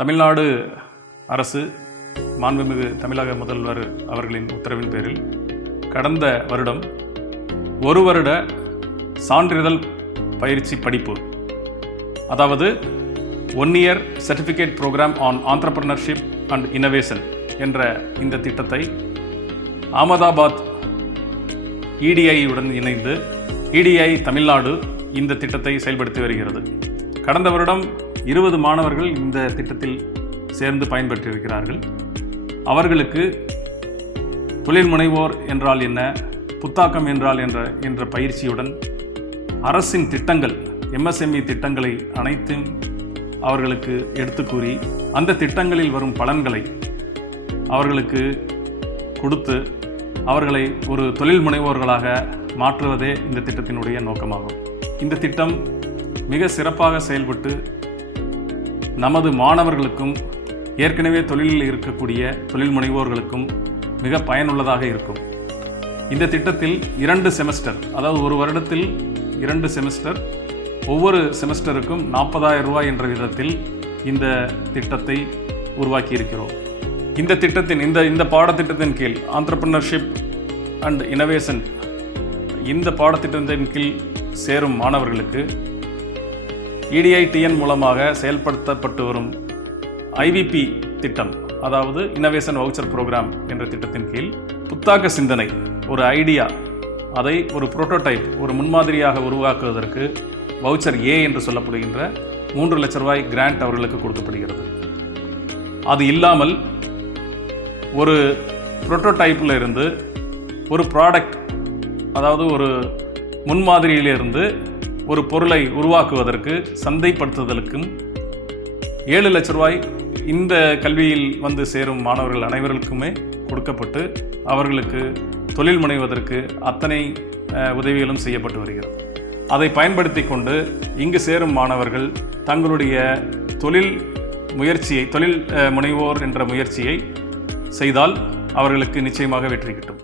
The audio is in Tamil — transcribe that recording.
தமிழ்நாடு அரசு மாண்புமிகு தமிழக முதல்வர் அவர்களின் உத்தரவின் பேரில் கடந்த வருடம் ஒரு வருட சான்றிதழ் பயிற்சி படிப்பு அதாவது one year certificate program on entrepreneurship and innovation என்ற இந்த திட்டத்தை அகமதாபாத் இடிஐயுடன் இணைந்து இடிஐ தமிழ்நாடு இந்த திட்டத்தை செயல்படுத்தி வருகிறது. கடந்த வருடம் இருபது மாணவர்கள் இந்த திட்டத்தில் சேர்ந்து பயன்பெற்றிருக்கிறார்கள். அவர்களுக்கு தொழில் முனைவோர் என்றால் என்ன புத்தாக்கம் என்றால் என்ற என்ற பயிற்சியுடன் அரசின் திட்டங்கள் எம்எஸ்எம்இ திட்டங்களை அனைத்தும் அவர்களுக்கு எடுத்து கூறி அந்த திட்டங்களில் வரும் பலன்களை அவர்களுக்கு கொடுத்து அவர்களை ஒரு தொழில் முனைவோர்களாக மாற்றுவதே இந்த திட்டத்தினுடைய நோக்கமாகும். இந்த திட்டம் மிக சிறப்பாக செயல்பட்டு நமது மாணவர்களுக்கும் ஏற்கனவே தொழிலில் இருக்கக்கூடிய தொழில் முனைவோர்களுக்கும் மிக பயனுள்ளதாக இருக்கும். இந்த திட்டத்தில் இரண்டு செமஸ்டர் அதாவது ஒரு வருடத்தில் இரண்டு செமஸ்டர் ஒவ்வொரு செமஸ்டருக்கும் நாற்பதாயிரம் ரூபாய் என்ற விதத்தில் இந்த திட்டத்தை உருவாக்கி இருக்கிறோம் இந்த திட்டத்தின் இந்த இந்த பாடத்திட்டத்தின் கீழ் ஆண்டர்பிரினர்ஷிப் அண்ட் இனோவேஷன் இந்த பாடத்திட்டத்தின் கீழ் சேரும் மாணவர்களுக்கு இடிஐடிஎன் மூலமாக செயல்படுத்தப்பட்டு வரும் ஐவிபி திட்டம் அதாவது இன்னோவேஷன் வவுச்சர் ப்ரோக்ராம் என்ற திட்டத்தின் கீழ் புத்தாக்க சிந்தனை ஒரு ஐடியா அதை ஒரு புரோட்டோடைப் ஒரு முன்மாதிரியாக உருவாக்குவதற்கு வவுச்சர் ஏ என்று சொல்லப்படுகின்ற மூன்று லட்ச ரூபாய் கிராண்ட் அவர்களுக்கு கொடுக்கப்படுகிறது. அது இல்லாமல் ஒரு புரோட்டோடைப்பில் இருந்து ஒரு ப்ராடக்ட் அதாவது ஒரு முன்மாதிரியிலிருந்து ஒரு பொருளை உருவாக்குவதற்கு சந்தைப்படுத்துதலுக்கும் ஏழு லட்ச ரூபாய் இந்த கல்வியில் வந்து சேரும் மாணவர்கள் அனைவருக்குமே கொடுக்கப்பட்டு அவர்களுக்கு தொழில் முனைவதற்கு அத்தனை உதவிகளும் செய்யப்பட்டு வருகிறது. அதை பயன்படுத்தி கொண்டு இங்கு சேரும் மாணவர்கள் தங்களுடைய தொழில் முயற்சியை தொழில் முனைவோர் என்ற முயற்சியை செய்தால் அவர்களுக்கு நிச்சயமாக வெற்றி கிட்டும்.